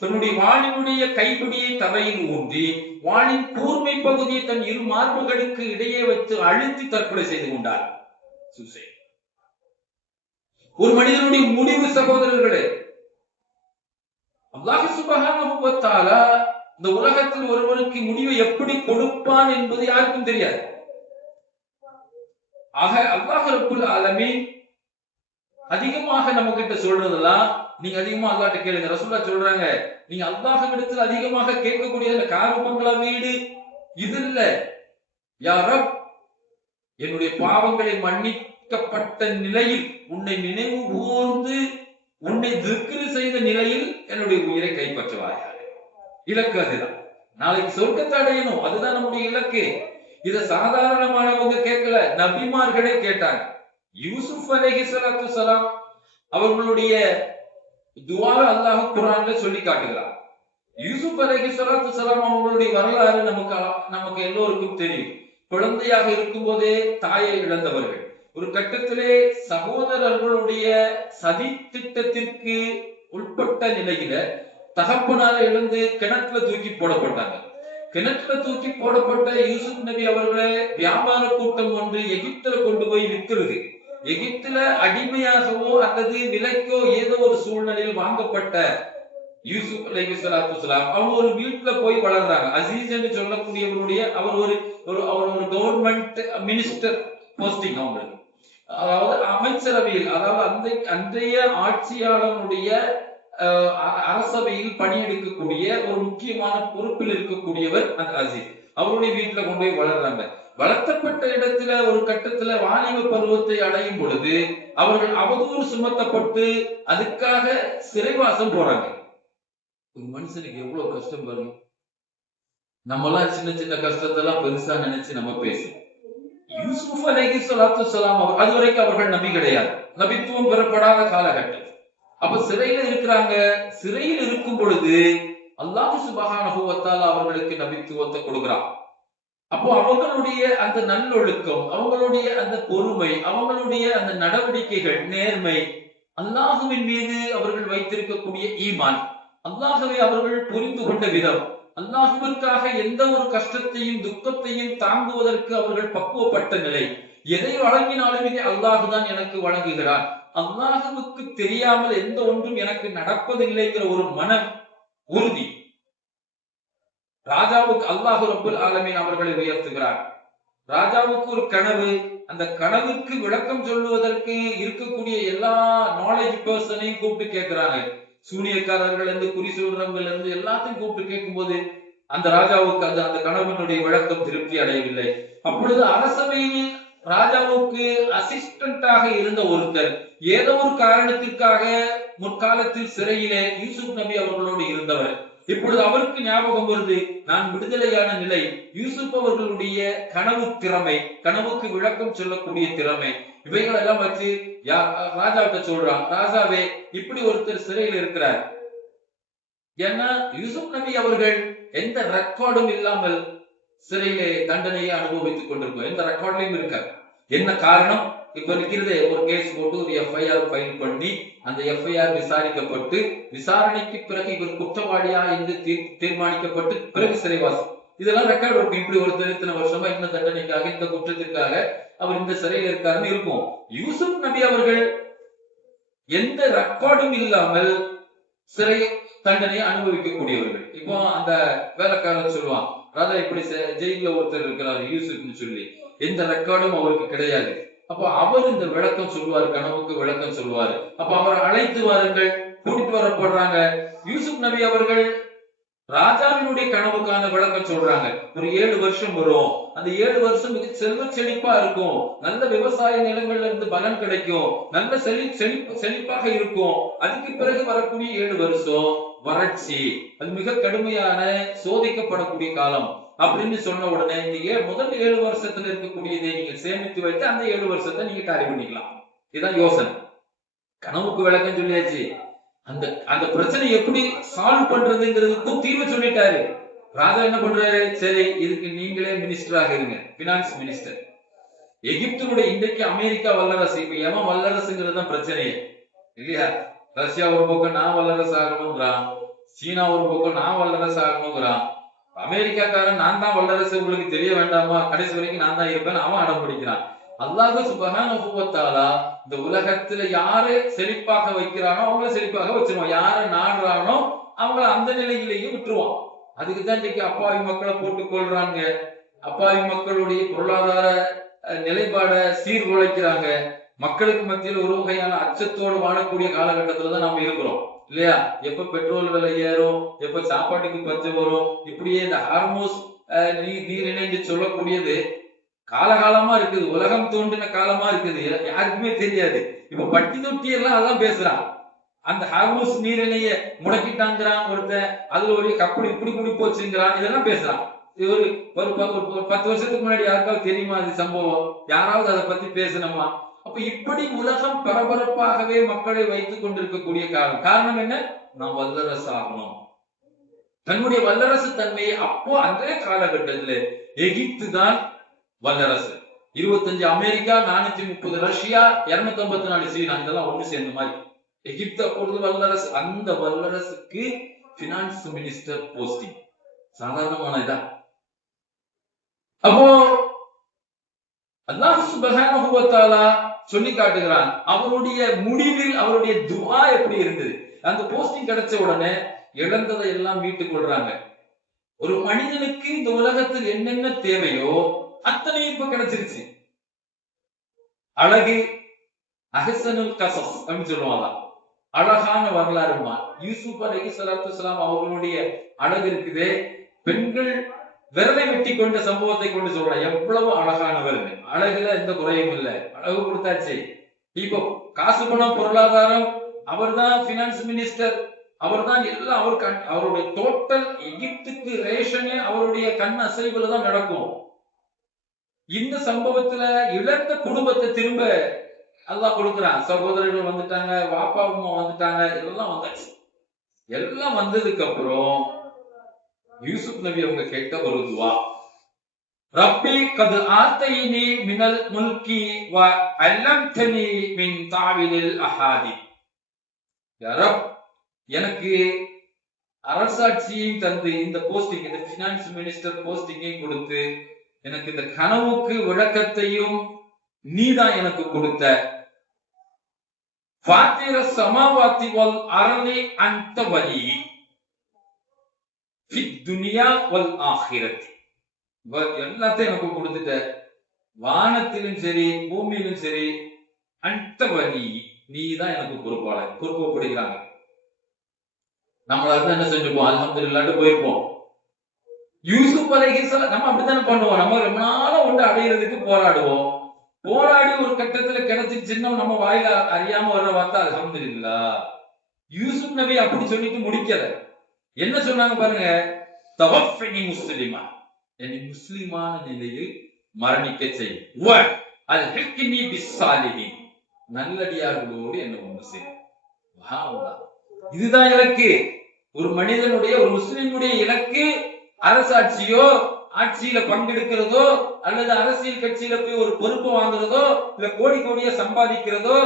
தன்னுடைய வாளினுடைய கைப்பிடியை தரையில் ஊன்றி வாளின் கூர்மை பகுதியை தன் இரு மார்புகளுக்கு இடையே வைத்து அழுத்தி தற்கொலை செய்து கொண்டார். ஒரு மனிதனுடைய முடிவு சகோதரர்களே, அல்லாஹ் சுப்ஹானஹு வ தஆலா இந்த உலகத்தில் ஒருவருக்கு முடிவை எப்படி கொடுப்பான் என்பது யாருக்கும் தெரியாது. ஆக அல்லாஹ் ரப்புல் ஆலமீன் அதிகமாக நம்ம கிட்ட சொல்றதெல்லாம் நீங்க அதிகமா அல்லாஹ்ட்ட கேளுங்க. ரசூலுல்லாஹ் சொல்றாங்க, நீங்க அல்லாஹ்விடத்தில் அதிகமாக கேட்கக்கூடிய அந்த கார் பங்களா வீடு இது இல்ல. யா ரப், என்னுடைய பாவங்களை மன்னிக்கப்பட்ட நிலையில் உன்னை நினைவு கூர்ந்து உன்னை திக்ரு செய்த நிலையில் என்னுடைய உயிரை கைப்பற்றுவாயாக. இலக்கு அதுதான். நாளைக்கு சொர்க்கத்தை அடையணும், அதுதான் நம்முடைய இலக்கு. இத சாதாரணமானவங்க கேட்கல, நபிமார்களே கேட்டாங்க. யூசுப் அலைஹிஸ்ஸலாத்து ஸலாம் அவர்களுடைய துஆவை அல்லாஹ் குர்ஆன்ல சொல்லி காட்டுகிறார். யூசுப் அலைஹிஸ்ஸலாத்து ஸலாம் அவர்களுடைய வரலாறு நமக்கு எல்லோருக்கும் தெரியும். குழந்தையாக இருக்கும் போதே தாயை இழந்தவர்கள். ஒரு கட்டத்திலே சகோதரர்களுடைய சதி திட்டத்திற்கு உட்பட்ட நிலையில தகப்பனால இழந்து கிணத்துல தூக்கி போடப்பட்டாங்க. கிணற்றுல தூக்கி போடப்பட்ட யூசுப் நபி அவர்களே வியாபார கூட்டம் ஒன்று எகிப்துல கொண்டு போய் வித்துருது. எகிப்துல அடிமையாகவோ அல்லது விலைக்கோ ஏதோ ஒரு சூழ்நிலையில் வாங்கப்பட்ட யூசுப் அலைஹிஸ்ஸலாத்து வஸலாம் அவங்க ஒரு வீட்டுல போய் வளர்றாங்க. அசீஸ் என்று சொல்லக்கூடியவருடைய அவர் ஒரு கவர்மெண்ட் மினிஸ்டர் போஸ்டிங் அவங்களுக்கு, அதாவது அமைச்சரவையில், அதாவது அன்றைய ஆட்சியாளனுடைய அரசவையில் பணியெடுக்கக்கூடிய ஒரு முக்கியமான பொறுப்பில் இருக்கக்கூடியவர் அந்த அசீஸ். அவருடைய வீட்டுல கொண்டு போய் வளர்றாங்க. வளர்த்தப்பட்ட இடத்துல ஒரு கட்டத்துல வாலிப பருவத்தை அடையும் பொழுது அவர்கள் அவதூறு சுமத்தப்பட்டு அதுக்காக சிறைவாசம் போறாங்க. ஒரு மனுஷனுக்கு எவ்வளவு கஷ்டம் பாருங்க. நம்மளாம் சின்ன சின்ன கஷ்டத்தெல்லாம் பெருசா நினைச்சு நம்ம பேசும். யூசுப் அலைஹிஸ்ஸலாத்து ஸலாம் அது வரைக்கும் அவர்கள் நபி கிடையாது, நபித்துவம் பெறப்படாத காலகட்டம். அப்ப சிறையில இருக்கிறாங்க. சிறையில் இருக்கும் பொழுது அல்லாஹ் சுப்ஹானஹு வ தஆலா அவர்களுக்கு நபித்துவத்தை கொடுக்கிறான். அப்போ அவங்களுடைய அந்த நல்லொழுக்கம், அவங்களுடைய அந்த பொறுமை, அவங்களுடைய அந்த நடவடிக்கைகள், நேர்மை, அல்லாஹுவின் மீது அவர்கள் வைத்திருக்கக்கூடிய ஈமான், அல்லாஹ்வை அவர்கள் புரிந்து கொண்ட விதம், அல்லாஹுவிற்காக எந்த ஒரு கஷ்டத்தையும் துக்கத்தையும் தாங்குவதற்கு அவர்கள் பக்குவப்பட்ட நிலை, எதை வழங்கினாலும் இதை அல்லாஹுதான் எனக்கு வழங்குகிறான், அல்லாஹுவுக்கு தெரியாமல் எந்த ஒன்றும் எனக்கு நடப்பதில்லைங்கிற ஒரு மன உறுதி. ராஜாவுக்கு அல்லாஹ் ரப்புல் ஆலமீன் அவர்களை உயர்த்துகிறார். ராஜாவுக்கு ஒரு கனவு, அந்த கனவுக்கு விளக்கம் சொல்லுவதற்கு இருக்கக்கூடிய எல்லா நாலேஜ் பர்சனையும் கூப்பிட்டு கேட்கிறாங்க. சூனியக்காரர்கள் இருந்து, குறி சொல்றவங்க இருந்து எல்லாத்தையும் கூப்பிட்டு கேட்கும் போது அந்த ராஜாவுக்கு அந்த கனவினுடைய விளக்கம் திருப்தி அடையவில்லை. அப்பொழுது அரசவையில் ராஜாவுக்கு அசிஸ்டண்டாக இருந்த ஒருத்தர் ஏதோ ஒரு காரணத்திற்காக முற்காலத்தில் சிறையிலே யூசுப் நபி அவர்களோடு இருந்தவர். இப்பொழுது அவருக்கு ஞாபகம் வருது, நான் விடுதலையான நிலை, யூசுப் அவர்களுடைய கனவு திறமை, கனவுக்கு விளக்கம் சொல்லக்கூடிய திறமை, இவைகள் எல்லாம் வச்சு ராஜாவிட்ட சொல்றான், ராஜாவே இப்படி ஒருத்தர் சிறையில் இருக்கிறார். ஏன்னா யூசுப் நபி அவர்கள் எந்த ரெக்கார்டும் இல்லாமல் சிறையிலே தண்டனையை அனுபவித்துக் கொண்டிருக்கும், எந்த ரெக்கார்ட்லயும் இருக்கார். என்ன காரணம்? இப்ப இருக்கிறது, ஒரு கேஸ் போட்டு ஒரு எஃப்ஐஆர் ஃபைல் பண்ணி அந்த எஃப்ஐஆர் விசாரிக்கப்பட்டு விசாரணைக்கு பிறகு இவர் குற்றவாளியா என்று தீர்மானிக்கப்பட்டு பிறகு சிறைவாசம், இதெல்லாம் ரெக்கார்டு இருக்கும். இப்படி ஒரு இத்தனை வருஷமா இந்த தண்டனைக்காக, இந்த குற்றத்திற்காக அவர் இந்த சிறையில் இருக்காருன்னு இருக்கும். யூசுப் நபி அவர்கள் எந்த ரெக்கார்டும் இல்லாமல் சிறை தண்டனையை அனுபவிக்கக்கூடியவர்கள். இப்போ அந்த வேலைக்காரர் சொல்லுவான், ராஜா இப்படி ஜெயில ஒருத்தர் இருக்கிறார் யூசுப்னு சொல்லி, எந்த ரெக்கார்டும் அவருக்கு கிடையாது. அப்போ அவர் இந்த விளக்கம் சொல்லுவார், கனவுக்கு விளக்கம் சொல்லுவாரு. அப்ப அவரை அழைத்து வாருங்கள், கூட்டிட்டு வரப்படுறாங்க. யூசுப் நபி அவர்கள் ராஜாவினுடைய கனவுக்கான விளக்கம் சொல்றாங்க. ஒரு 7 வருஷம் வரும், அந்த 7 வருஷம் மிக செல்வ செழிப்பா இருக்கும், நல்ல விவசாய நிலங்கள்ல இருந்து பலன் கிடைக்கும், நல்ல செழிப்பாக இருக்கும். அதுக்கு பிறகு வரக்கூடிய 7 வருஷம் வறட்சி, அது மிக கடுமையான சோதிக்கப்படக்கூடிய காலம் அப்படின்னு சொன்ன உடனே இந்த முதல் 7 வருஷத்துல இருக்கக்கூடியதை நீங்க சேமித்து வைத்து அந்த 7 வருஷத்தை நீங்க காலி பண்ணிக்கலாம். இதுதான் யோசனை. கனவுக்கு விளக்கம் சொல்லியாச்சு. அந்த அந்த பிரச்சனை எப்படி சால்வ் பண்றதுங்கிறதுக்கும் தீர்வு சொல்லிட்டாரு. ராஜா என்ன பண்றாரு, சரி இதுக்கு நீங்களே மினிஸ்டராக இருங்க, பினான்ஸ் மினிஸ்டர். எகிப்தினுடைய இன்றைக்கு அமெரிக்கா வல்லரசு, இப்ப எவன் வல்லரசுங்கிறது தான் பிரச்சனையே இல்லையா? ரஷ்யா ஒரு பக்கம் நான் வல்லரசு ஆகணுங்கிறான், சீனா ஒரு பக்கம் நான் வல்லரசு ஆகணுங்கிறான், அமெரிக்காக்காரன் நான் தான் வல்லரசு உங்களுக்கு தெரிய வேண்டாமா, கடைசி வரைக்கும் நான் தான் இருப்பேன் அவன் அடம் பிடிக்கிறான். அல்லாஹ் சுப்ஹானஹு வ தஆலா இந்த உலகத்துல யாரை செழிப்பாக வைக்கிறானோ அவங்கள செழிப்பாக வச்சிருவான், யாரை நாடுறானோ அவங்கள அந்த நிலையிலேயே விட்டுருவான். அதுக்குதான் இன்னைக்கு அப்பாவி மக்களை போட்டுக் கொள்றாங்க, அப்பாவி மக்களுடைய பொருளாதார நிலைப்பாட சீர்குலைக்கிறாங்க. மக்களுக்கு மத்தியில் ஒரு வகையான அச்சத்தோடு வாழக்கூடிய காலகட்டத்துலதான் நாம இருக்கிறோம் இல்லையா? எப்ப பெட்ரோல் விலை ஏறும், எப்ப சாப்பாட்டுக்கு பஞ்சம் வரும், இப்படியே இந்த ஹார்மோஸ் நீரிணை சொல்லக்கூடியது காலகாலமா இருக்குது, உலகம் தோன்றின காலமா இருக்குது, யாருக்குமே தெரியாது. இப்ப பட்டி தொட்டி எல்லாம் அதான் பேசுறான். அந்த ஹார்மோஸ் நீரிணைய முடக்கிட்டாங்கிறான் ஒருத்தன், அதுல ஒரு கப்பல் இப்படி கூடி போச்சுங்கிறான், இதெல்லாம் பேசுறான். இது ஒரு 10 வருஷத்துக்கு முன்னாடி யாருக்காவது தெரியுமா அது சம்பவம்? யாராவது அதை பத்தி பேசணுமா? அப்ப இப்படி உலகம் பரபரப்பாகவே மக்களை வைத்துக் கொண்டிருக்கக்கூடிய காரணம் என்ன? நாம் வல்லரசு ஆகணும். தன்னுடைய வல்லரசு தன்மையை அப்போ அந்த காலகட்டத்துல எகிப்து தான் வல்லரசு. 25 அமெரிக்கா, 430 ரஷ்யா, 254 சீனா, இதெல்லாம் ஒண்ணு சேர்ந்த மாதிரி எகிப்து அப்பொழுது வல்லரசு. அந்த வல்லரசுக்கு பினான்ஸ் மினிஸ்டர் போஸ்டிங் சாதாரணமான இதா? அப்போ அல்லாஹ் சுப்ஹானஹு வ தஆலா சொல்லி காட்டுகிறான், அவருடைய முடிவில் அவருடைய துஆ எப்படி இருந்தது. அந்த போஸ்டிங் கிடைச்ச உடனே இழந்ததை எல்லாம் மீட்டுக் கொள்றாங்க. ஒரு மனிதனுக்கு இந்த உலகத்தில் என்னென்ன தேவையோ அத்தனையும் இப்ப கிடைச்சிருச்சு. அழகு, அஹ்ஸனுல் கஸஸ் அப்படின்னு சொல்லுவாங்க, அழகான வரலாறுமா. யூசுப் அலைஹிஸ்ஸலாத்து வஸ்ஸலாம் அவர்களுடைய அழகு இருக்குது, பெண்கள் விரலை வெட்டி கொண்ட சம்பவத்தை கொண்டு சொல்றாங்க, எவ்வளவு அழகானவர். அழகுல எந்த குறையும் இல்லை, அழகு கொடுத்தாச்சு. இப்போ காசு பணம் பொருளாதாரம், அவர் தான் பினான்ஸ் மினிஸ்டர், அவர் தான் எல்லாம், அவருடைய டோட்டல் எகிப்துக்கு ரேஷனே அவருடைய கண் அசைவுல தான் நடக்கும். இந்த சம்பவத்துல இழந்த குடும்பத்தை திரும்ப அல்லாஹ் கொடுக்கிறான். சகோதரர்கள் வந்துட்டாங்க, வாப்பா அம்மா வந்துட்டாங்க, எல்லாம் வந்தாச்சு. எல்லாம் வந்ததுக்கு அப்புறம் யூசுப் நபி அவங்க கேட்ட ஒரு துவா, ரப்பி கத் ஆதைனி மினல் முல்கி வ அல்லம்தனி மின் தாவிலில் அஹாதி. யா ரப், எனக்கு அரசாட்சியையும் தந்து இந்த போஸ்டிங், இந்த பினான்ஸ் மினிஸ்டர் போஸ்டிங்கையும் கொடுத்து எனக்கு இந்த கனவுக்கு விளக்கத்தையும் நீதான் எனக்கு கொடுத்த. ஃபாத்திர ஸமாவாத்தி வல் அர்லி அன்த வலி ஃபித் துன்யா வல் ஆখিরাத். எல்லாத்தையும் எனக்கு கொடுத்துட்ட, வானத்திலும் சரி பூமியிலும் சரி, அன்த வலி, நீதான் எனக்கு பொறுப்பாளர். பொறுப்புப்படுகிறாங்க. நம்மளால என்ன செஞ்சுப்போம், அல்ஹம்துலில்லாஹ் போயிருப்போம். யூசுப் அலைஹிஸ்ஸலாம் நம்ம அப்படித்தானே பண்ணுவோம். நம்ம ரொம்ப நாளா ஒன்று அடையிறதுக்கு போராடுவோம், போராடி ஒரு கட்டத்துல கிடைச்சிருச்சுன்னா நம்ம வாயில அறியாம வர்ற வார்த்தை அல்ஹம்துலில்லாஹ். யூசுப் நபி அப்படி சொல்லிட்டு முடிக்கல. என்ன சொன்னாங்க பாருங்க, தவஃபனி முஸ்லிமா, என்னை முஸ்லிமான நிலையில் மரணிக்க செய், வ அல்ஹிக்னி பிஸ்ஸாலிஹீன், நல்லடியார்களோடு என்ன ஒன்று செய். இதுதான் இலக்கு. ஒரு மனிதனுடைய, ஒரு முஸ்லிமுடைய இலக்கு அரசாட்சியோ, ஆட்சியில பங்கெடுக்கிறதோ, அல்லது அரசியல் கட்சியில போய் ஒரு பொறுப்பு வாங்குறதோ, இல்ல கோடி கோடியா சம்பாதிக்கிறதோ,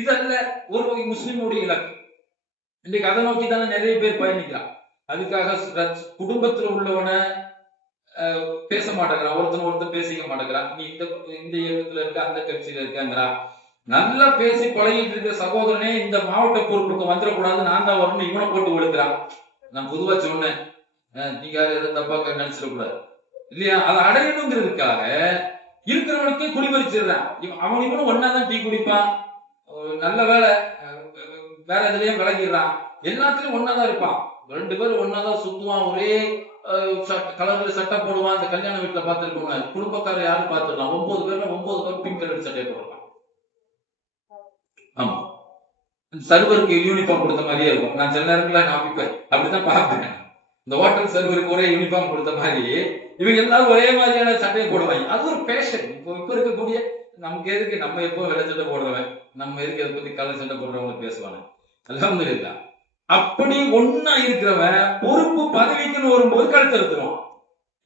இதல்ல ஒரு வகை முஸ்லிமுடைய இலக்கு. இன்னைக்கு அதை நோக்கி தானே நிறைய பேர் பயணிக்கிறான். அதுக்காக குடும்பத்துல உள்ளவன பேச மாட்டேங்கிறான், ஒருத்தன் பேசிக்க மாட்டேங்கிறான். நீ இந்த இயக்கத்துல இருக்க, அந்த கட்சியில இருக்கங்கிறான். நல்லா பேசி பழகிட்டு இருக்க சகோதரனே இந்த மாவட்ட பொறுப்புக்கு வந்துடக்கூடாது, நான் தான் வரணும், இவனை போட்டு ஒழுக்கிறான். நான் பொதுவா சொன்னேன், நீங்க யாரும் எதை தப்பா நினைச்சிடக்கூடாது இல்லையா? அதை அடையணுங்கிறதுக்காக இருக்கிறவனுக்கே குடிமறிச்சிடுறான். அவன் இவனும் ஒன்னாதான் டீ குடிப்பான், நல்ல வேலை வேற எதுலயும் விளங்கிடுறான், எல்லாத்துலயும் ஒன்னாதான் இருப்பான். 2 பேரும் ஒன்னாதான் சுத்துவான், ஒரே கலர்ல சட்டை போடுவான். அந்த கல்யாண வீட்டுல பாத்துருக்கோங்க, குடும்பக்காரர் யாரும் பாத்துடலாம், 9 பேர்ல 9 பேர் பிங்க் கலர் சட்டையை போடுவான். ஆமா, சர்வருக்கு யூனிஃபார்ம் கொடுத்த மாதிரியே இருக்கும். நான் சில நேரத்துல காமிப்பேன், அப்படித்தான் பார்ப்பேன். இந்த ஹோட்டல் சர்வருக்கு ஒரே யூனிஃபார்ம் கொடுத்த மாதிரி இவங்க எல்லாரும் ஒரே மாதிரியான சட்டையை போடுவாங்க. அது ஒரு பேஷன். இப்ப இருக்கக்கூடிய நமக்கு எதுக்கு, நம்ம எப்போ வெள்ளை சட்டை போடுறவன், நம்ம எதுக்கு அதை பத்தி கலர் சட்டை போடுறவங்க பேசுவாங்க. அல்ஹம்துலில்லாஹ். அப்படி ஒன்னா இருக்கிறவன் பொறுப்பு பதவிக்குன்னு வரும்போது கழுத்து எடுத்துருவான்.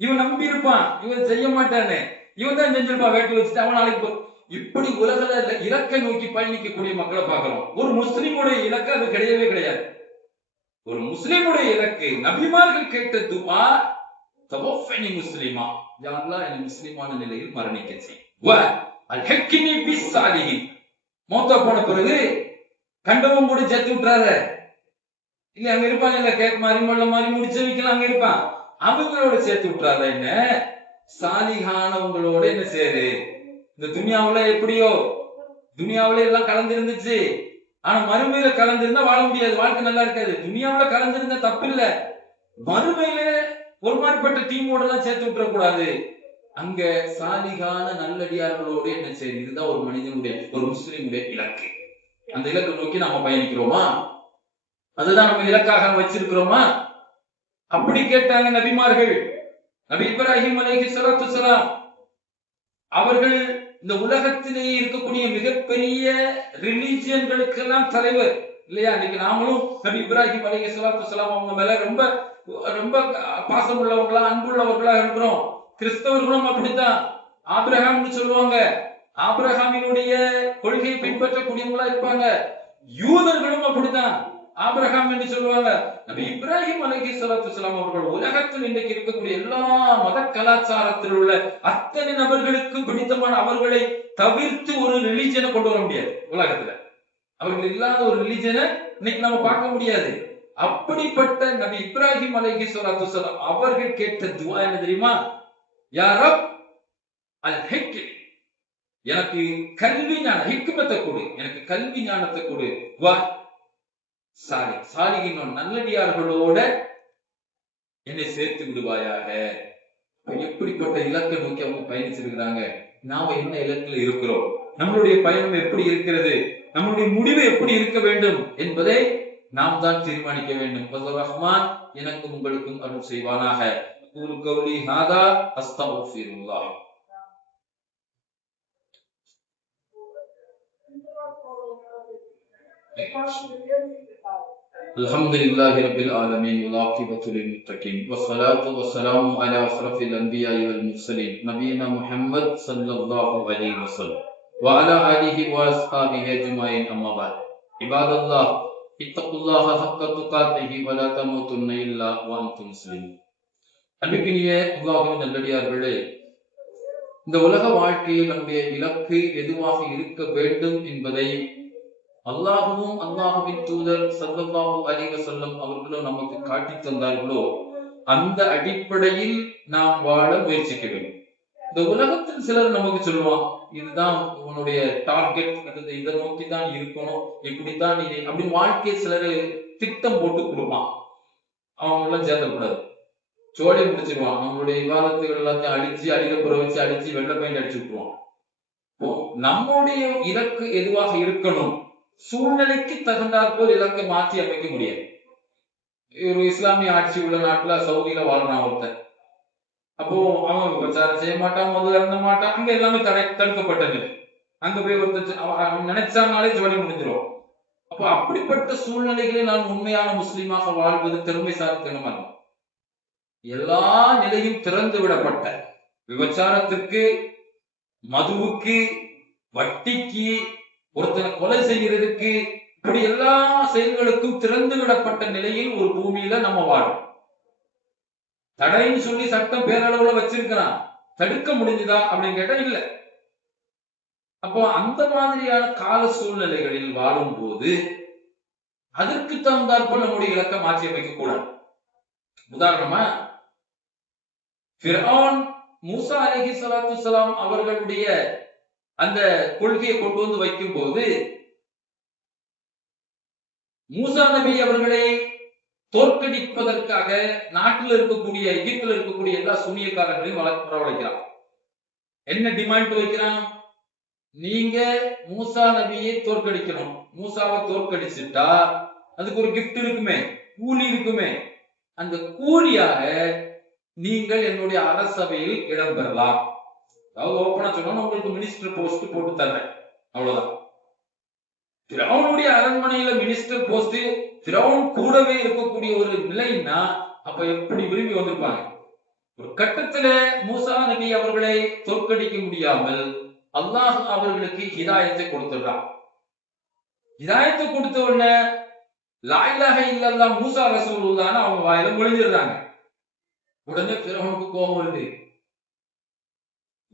இவன் நம்பி இருப்பான், இவன் செய்ய மாட்டானே, இவன் தான் செஞ்சிருப்பான், வேட்டு வச்சுட்டு அவன் நாளைக்கு. இப்படி உலகில இலக்கை நோக்கி பயணிக்கக்கூடிய மக்களை பார்க்கிறோம். ஒரு முஸ்லிமுடைய இலக்கு அது கிடையவே கிடையாது. ஒரு முஸ்லிமுடைய இலக்கு, நபிமார்கள் கேட்ட துஆ தவஃபனி முஸ்லிமா, யா அல்லாஹ் என்னை முஸ்லிமான நிலையில் மரணிக்க செய், வ அல்ஹக்னி பிஸ்ஸாலிஹின். மௌத்தா போன பிறகு கண்டவன் கூட சேர்த்து விட்டுறாத. இல்ல அங்க இருப்பாங்க, இல்ல கேக் மாதிரி மொள்ள மாதிரி முடிச்சு வைக்கலாம், அங்க இருப்பான், அவங்களோட சேர்த்து விட்டுறாத. என்ன சாலிஹானவங்களோட என்ன சேரு. இந்த துனியாவுல எப்படியோ, துனியாவுல எல்லாம் கலந்து இருந்துச்சு, ஆனா மறுமையில கலந்திருந்தா வாழ முடியாது, வாழ்க்கை நல்லா இருக்காது. துனியாவுல கலந்திருந்தா தப்பு இல்ல, மறுமையில ஒரு மாதிரிப்பட்ட டீமோட எல்லாம் சேர்த்து விட்டுற கூடாது. அங்க சாலிகான நல்லடியார்களோடு என்ன செய்யுது. இதுதான் ஒரு மனிதனுடைய, ஒரு முஸ்லிமுடைய இலக்கு. அந்த இலக்கை நோக்கி நாம பயணிக்கிறோமா? அதுதான் நம்ம இலக்காக வச்சிருக்கிறோமா? அப்படி கேட்டாங்க நபிமார்கள். நபி இப்ராஹிம் அலைஹிஸ்ஸலாத்து வஸ்ஸலாம் அவர்கள் இந்த உலகத்திலேயே இருக்கக்கூடிய மிகப்பெரிய ரிலிஜியன்களுக்கெல்லாம் தலைவர் இல்லையா? இன்னைக்கு நாமளும் நபி இப்ராஹிம் அலைஹிஸ்ஸலாத்து வஸ்ஸலாம் அவங்க மேல ரொம்ப ரொம்ப பாசம் உள்ளவங்களா, அன்புள்ளவர்களா இருக்கிறோம். கிறிஸ்தவர்களும் அப்படித்தான். ஆபிரகாம்னு சொல்லுவாங்க, ஆபிரகாமினுடைய கொள்கையை பின்பற்றக்கூடியவங்களா இருப்பாங்க. யூதர்களும் அப்படித்தான், ஆபிரகாம் என்று சொல்லுவாங்க. நபி இப்ராஹிம் அலைஹிஸ்ஸலாத்து வஸ்ஸலாம் அவர்கள் உலகத்தில் இன்றைக்கு இருக்கக்கூடிய எல்லா மத கலாச்சாரத்தில் உள்ள அத்தனை நபர்களுக்கும் பிடித்தமான அவர்களை தவிர்த்து ஒரு ரிலிஜனை கொண்டு வர முடியாது. உலகத்துல அவர்கள் இல்லாத ஒரு ரிலிஜனை இன்னைக்கு நம்ம பார்க்க முடியாது. அப்படிப்பட்ட நபி இப்ராஹிம் அலைஹிஸ்ஸலாத்து வஸ்ஸலாம் அவர்கள் கேட்ட துஆ என்ன தெரியுமா? யா ரப் அல்ஹக்னி, எனக்கு கல்வி ஞான ஹிக்மத்தை கொடு, எனக்கு கல்வி ஞானத்தை கொடு. வா சாலிஹின் நல்லடியார்களோட என்னை சேர்த்து விடுவாயாக. எப்படிப்பட்ட இலக்கை நோக்கி அவங்க பயணிச்சிருக்கிறாங்க. நாம என்ன இலக்கில் இருக்கிறோம், நம்மளுடைய பயணம் எப்படி இருக்கிறது, நம்மளுடைய முடிவு எப்படி இருக்க வேண்டும் என்பதை நாம் தான் தீர்மானிக்க வேண்டும். வல்லர் ரஹ்மான் எனக்கும் உங்களுக்கும் அருள் செய்வானாக. கூல் கௌலி ஹாதா அஸ்தக்ஃபிருல்லாஹ். அல்ஹம்துலில்லாஹி ரப்பில் ஆலமீன் வல் ஆகிபத்து லில் முத்தகீன் வஸ்ஸலாத்து வஸ்ஸலாமு அலா அஷ்ரஃபில் அன்பியாஇ வல் முர்ஸலீன் நபியினா முஹம்மத் ஸல்லல்லாஹு அலைஹி வஸல்லம் வ அலா ஆலிஹி வ அஸ்ஹாபிஹி அஜ்மாயின். அம்மா பஅத். இபாதல்லாஹ் இத்தகுல்லாஹ ஹக்க துகாத்திஹி வ லா தமூதுன்ன இல்லா வ அன்தும் முஸ்லிமூன். அன்பிற்கினிய அல்லாஹ்வின் நல்லடியார்களே, இந்த உலக வாழ்க்கையில் நம்முடைய இலக்கு எதுவாக இருக்க வேண்டும் என்பதை அல்லாஹுவும் அல்லாஹுவின் தூதர் ஸல்லல்லாஹு அலைஹி வஸல்லம் அவர்களும் நமக்கு காட்டி தந்தார்களோ அந்த அடிப்படையில் நாம் வாழ முயற்சிக்க வேண்டும். இந்த உலகத்தில் சிலர் நமக்கு சொல்லுவான், இதுதான் உன்னுடைய டார்கெட், இதை நோக்கி தான் இருக்கணும், இப்படித்தான் இதை அப்படின்னு வாழ்க்கையை சிலர் திட்டம் போட்டு கொடுப்பான். அவங்க எல்லாம் சேர்த்தக்கூடாது, சோழி முடிச்சிருவான். நம்மளுடைய விவாதத்துகள் எல்லாத்தையும் அடிச்சு அடிக்கப்புற வச்சு அடிச்சு வெள்ளை பெயிண்ட் அடிச்சு விட்டுருவான். நம்முடைய இலக்கு எதுவாக இருக்கணும், சூழ்நிலைக்கு தகுந்தாற்போல் இலக்கை மாற்றி அமைக்க முடியாது. ஒரு இஸ்லாமிய ஆட்சி உள்ள நாட்டுல சவுதியில வாழ்றான் ஒருத்தன். அப்போ அவன் விபச்சாரம் செய்ய மாட்டான், மது அருந்த மாட்டான், அங்க எல்லாமே தடுக்கப்பட்ட நிலை. அங்க போய் ஒருத்தர் அவன் நினைச்சானாலே ஜோலி முடிஞ்சிடும். அப்போ அப்படிப்பட்ட சூழ்நிலைகளில் நான் உண்மையான முஸ்லீமாக வாழ்வது திறமைசாலித்தனமா இருக்கும். எல்லா நிலையும் திறந்து விடப்பட்ட விபச்சாரத்திற்கு, மதுவுக்கு, வட்டிக்கு, ஒருத்தனை கொலை செய்கிறதுக்கு, இப்படி எல்லா செயல்களுக்கும் திறந்து விடப்பட்ட நிலையில் ஒரு பூமியில நம்ம வாழும். தடைன்னு சொல்லி சட்டம் பேரளவுல வச்சிருக்கிறான், தடுக்க முடிஞ்சுதா அப்படின்னு கேட்டா இல்ல. அப்போ அந்த மாதிரியான கால சூழ்நிலைகளில் வாழும் போது அதற்கு தகுந்தாற்போல் நம்முடைய இலக்கை மாற்றி அமைக்க கூடாது. உதாரணமா ஃபிர்அவுன் மூசா அலைஹிஸ்ஸலாத்து வஸ்ஸலாம் அவர்களுடைய அந்த கொள்கையை கொண்டு வந்து வைக்கும் போது மூசா நபி அவர்களை தோற்கடிப்பதற்காக நாட்டில் இருக்கக்கூடிய எகிப்துல இருக்கக்கூடிய எல்லா சுனியக்காரர்களையும் வரவழைக்கிறான். என்ன டிமாண்ட் வைக்கிறான்? நீங்க மூசா நபியை தோற்கடிக்கணும். மூசாவை தோற்கடிச்சுட்டா அதுக்கு ஒரு கிஃப்ட் இருக்குமே, கூலி இருக்குமே. அந்த கூலியாக நீங்கள் என்னுடைய அரசவையில் இடம்பெறலாம். அதாவது ஓப்பனா சொன்னா உங்களுக்கு மினிஸ்டர் போஸ்ட் போட்டு தர்றேன், அவ்வளவுதான். ஃபிரௌனுடைய அரண்மனையில மினிஸ்டர் போஸ்ட், ஃபிரௌன் கூடவே இருக்கக்கூடிய ஒரு நிலைன்னா அப்ப எப்படி விரும்பி வந்திருப்பாங்க. ஒரு கட்டத்துல மூசா நபி அவர்களை தோற்கடிக்க முடியாமல் அல்லாஹ் அவர்களுக்கு ஹிதாயத்தை கொடுத்துடுறான். ஹிதாயத்தை கொடுத்த உடனே லா இலாஹ இல்லல்லாஹ் மூசா ரசூலுல்லாஹ்னு அவங்க வாயில மொழிஞ்சிடுறாங்க. உடனே ஃபிரௌனுக்கு கோபம் வருது.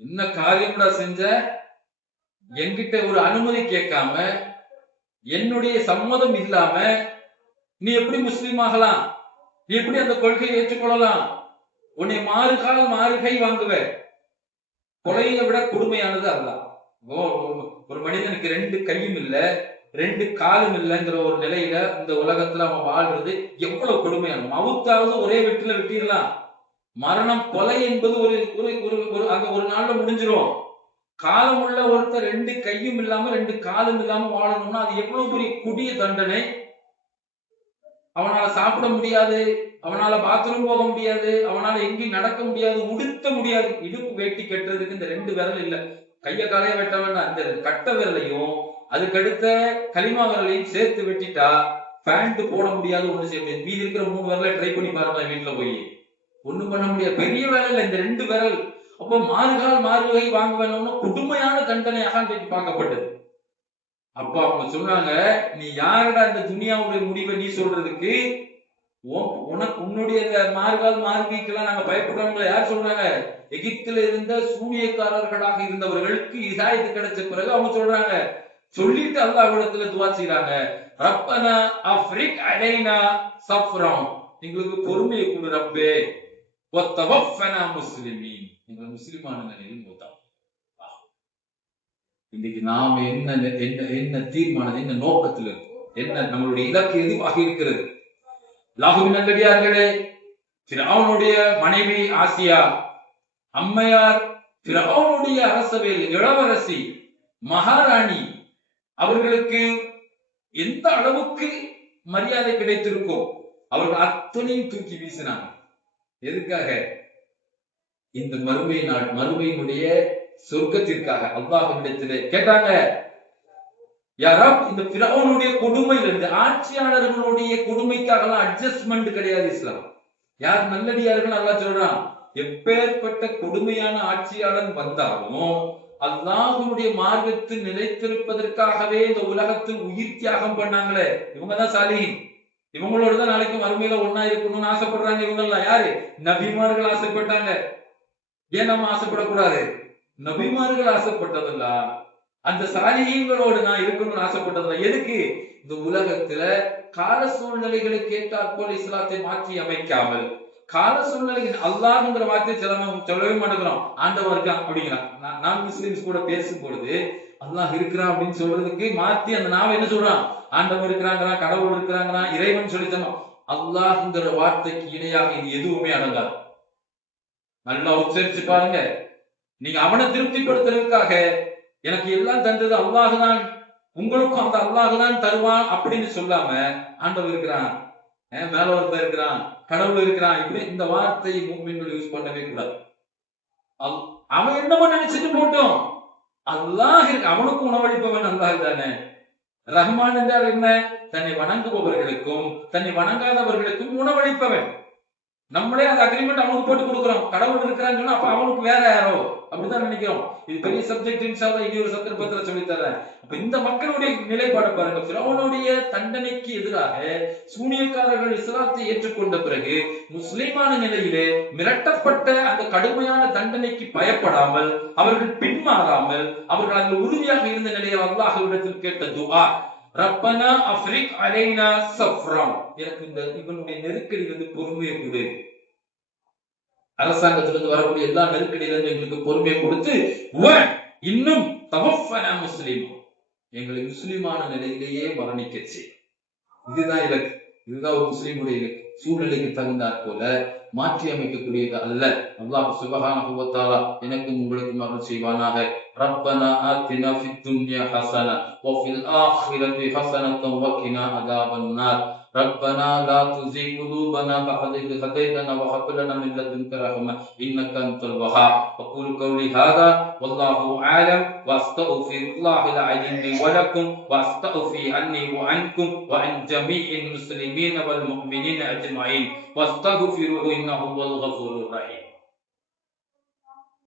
என்ன காரியம்டா செஞ்ச? என்கிட்ட ஒரு அனுமதி கேட்காம, என்னுடைய சம்மதம் இல்லாம நீ எப்படி முஸ்லீம் ஆகலாம்? நீ எப்படி அந்த கொள்கையை ஏற்றுக்கொள்ளலாம்? உன்னை மாறுகால் மாறுகை வாங்குவ. கொலையை விட கொடுமையானது அதுதான். ஒரு மனிதனுக்கு 2 கையும் இல்ல, 2 காலும் இல்லைங்கிற ஒரு நிலையில இந்த உலகத்துல அவன் வாழ்றது எவ்வளவு கொடுமையான. மவுத்தாவது ஒரே வெட்டில வெட்டிடலாம். மரணம், கொலை என்பது அங்க ஒரு நாள்ல முடிஞ்சிடும். காலம் உள்ள ஒருத்தர் 2 கையும் இல்லாம 2 காலும் இல்லாம வாழணும்னா அது எவ்வளவு பெரிய கொடிய தண்டனை. அவனால சாப்பிட முடியாது, அவனால பாத்ரூம் போக முடியாது, அவனால எங்கேயும் நடக்க முடியாது, உடுத்த முடியாது. இடுப்பு வேட்டி கட்டுறதுக்கு இந்த 2 விரல் இல்ல. கைய காலைய வெட்ட வேண்டாம், இந்த கட்ட விரலையும் அதுக்கடுத்த களிமா விரலையும் சேர்த்து வெட்டிட்டா பேண்ட் போட முடியாது, ஒண்ணு செய்ய முடியாது. மீதி இருக்கிற 3 விரலை ட்ரை பண்ணி பாருங்க வீட்டுல போய், ஒண்ணும் பண்ண முடியாது. பெரிய விரல் இந்த 2 விரல். அப்போ மாறுகால் மாறுகை வாங்க வேணும்னு கொடுமையான தண்டனையாக அன்றைக்கு பார்க்கப்பட்டது. அப்ப அவங்க சொன்னாங்க, நீ யாரடா இந்த துனியாவுடைய முடிவை நீ சொல்றதுக்கு? உனக்கு உன்னுடைய மாறுகால் மாறுகைக்கெல்லாம் நாங்க பயப்படுறவங்களை யார் சொல்றாங்க? எகிப்துல இருந்த சூனியக்காரர்களாக இருந்தவர்களுக்கு ஹிதாயத்து கிடைச்ச பிறகு அவங்க சொல்றாங்க. சொல்லிட்டு அல்லாஹ்விடத்துல துஆ செய்றாங்க, ரப்பனா அஃப்ரிக் அலைனா சஃப்ரம், எங்களுக்கு பொறுமையை கொடு ரப்பே, வத்தவஃபனா முஸ்லிமீன், எங்களை முஸ்லிமான நிலையில் மூத்தா. இன்னைக்கு நாம என்ன தீர்மானம், என்ன நோக்கத்தில் இருக்கும், என்ன நம்மளுடைய இலக்கு எதுவாக இருக்கிறது? அல்லாஹ்வின் நல்லடியார்களே, ஃபிரௌனுடைய மனைவி ஆசியா அம்மையார், ஃபிரௌனுடைய அரசவையில் இளவரசி மகாராணி, அவர்களுக்கு எந்த அளவுக்கு மரியாதை கிடைத்திருக்கும். அவர்கள் அத்தனையும் தூக்கி வீசினாங்க. எதுக்காக? இந்த மறுமையினுடைய சொர்க்கத்திற்காக. அல்லாஹ்விடத்திலே கேட்டாங்க, யா ரப், இந்த ஃபிரௌனுடைய கொடுமையிலிருந்து, ஆட்சியாளர்களுடைய கொடுமைக்காகலாம் அட்ஜஸ்ட்மெண்ட் கிடையாது இஸ்லாம். யார் நல்லடியார்கள் அல்லாஹ் சொல்றான், எப்பேற்பட்ட கொடுமையான ஆட்சியாளன் வந்தாலும் அல்லாஹ்வுடைய மார்க்கத்தில் நிலைத்திருப்பதற்காகவே இந்த உலகத்தில் உயிர் தியாகம் பண்ணாங்களே, இவங்கதான் சாலிஹீன். இவங்களோட தான் நாளைக்கு மறுமையில ஒன்னா இருக்கணும்னு ஆசைப்படுறாங்க. இவங்க எல்லாம் யாரு? நபிமார்கள் ஆசைப்பட்டாங்க. ஏன் நம்ம ஆசைப்படக்கூடாது? நபிமார்கள் ஆசைப்பட்டதல்ல, அந்த சாலிஹீன்களோடு நான் இருக்கணும்னு ஆசைப்பட்டதல்ல. எதுக்கு? இந்த உலகத்துல கால சூழ்நிலைகளுக்கு ஏற்றாற்போல் இஸ்லாத்தை மாற்றி அமைக்காமல், கால சூழ்நிலைகள் அல்லாஹ்ங்கிற வார்த்தையை சொல்லவே மாட்டேங்கிறோம். ஆண்டவன் இருக்கான் அப்படிங்கிறான். நான் முஸ்லிம்ஸ் கூட பேசும் பொழுது அல்லாஹ் இருக்கிறான் அப்படின்னு சொல்றதுக்கு மாத்தி அந்த நாம என்ன சொல்றான்? ஆண்டவன் இருக்கிறாங்கிறான், கடவுள் இருக்கிறாங்கிறான், இறைவன் சொல்லித்தனோம். அல்லாஹ்ங்கிற வார்த்தைக்கு இணையாக இது எதுவுமே அடங்காது. நல்லா உச்சரிச்சு பாருங்க. நீங்க அவனை திருப்திப்படுத்துறதுக்காக எனக்கு எல்லாம் தந்தது அல்லாஹ் தான், உங்களுக்கும் அந்த அல்லாஹ் தான் தருவான் அப்படின்னு சொல்லாம, ஆண்டவர் இருக்கிறான், மேல ஒருத்தர் இருக்கிறான், கடவுள் இருக்கிறான், இப்படி இந்த வார்த்தையை முஃமின்கள் யூஸ் பண்ணவே கூடாது. அவன் என்னமோ நினைச்சிட்டு போட்டோம், அல்லாஹ் அவனுக்கு உணவளிப்பவன் அல்லாஹ் தானே. ரஹ்மான் என்றால் என்ன? தன்னை வணங்குபவர்களுக்கும் தன்னை வணங்காதவர்களுக்கும் உணவளிப்பவன். நம்மளே அந்த அக்ரிமெண்ட் அவனுக்கு போட்டு கொடுக்குறோம். கடவுள் இருக்கிறான்னு சொன்னா அப்ப அவனுக்கு வேற யாரோ அப்படிதான் நினைக்கிறோம். இது பெரிய சப்ஜெக்ட், இன்ஷாஅல்லாஹ் இனி ஒரு சந்தர்ப்பத்துல சொல்லி தரேன். அப்ப இந்த மக்களுடைய நிலைப்பாடு பாருங்க. ஃபிரௌனுடைய தண்டனைக்கு எதிராக சூனியக்காரர்கள் இஸ்லாத்தை ஏற்றுக்கொண்ட பிறகு முஸ்லிமான நிலையிலே மிரட்டப்பட்ட அந்த கடுமையான தண்டனைக்கு பயப்படாமல், அவர்கள் பின்மாறாமல், அவர்கள் அதில் உறுதியாக இருந்த நிலையில் அல்லாஹ்விடத்தில் கேட்ட துஆ, ரப்பனா அஃப்ரிக் அலைனா சஃப்ரம், எனக்கு இந்த இவனுடைய நெருக்கடியிலிருந்து பொறுமையை கொடு. அரசாங்கத்திலிருந்து வரக்கூடிய எல்லா நெருக்கடியிலிருந்து எங்களுக்கு பொறுமையை கொடுத்து, இன்னும் தவஃபனா முஸ்லிம், எங்களை முஸ்லிமான நிலையிலேயே மரணிக்க செய். இதுதான் இலக்கு, இதுதான் ஒரு முஸ்லிமுடைய இலக்கு. சூழ்நிலைக்கு தகுந்தாற் போல மாற்றி அமைக்கக்கூடியது அல்ல. அல்லாஹ் சுப்ஹானஹு வ தஆலா எனக்கும் உங்களுக்கும் அருள் செய்வானாக. ரப்பனா ஆத்தினா ஃபித் துன்யா ஹஸனா வ ஃபில் ஆখিরাতি ஹஸனத்தன் வ கினா அஸாபன் நார். ربنا لا تزغ قلوبنا بعد إذ هديتنا وهب لنا من لدنك رحمة إنك أنت الوهاب. أقول قولي هذا والله أعلم وأستغفر الله العظيم لي ولكم وأستغفر عني وعنكم وعن جميع المسلمين والمؤمنين أجمعين واستغفروه إنه هو الغفور الرحيم.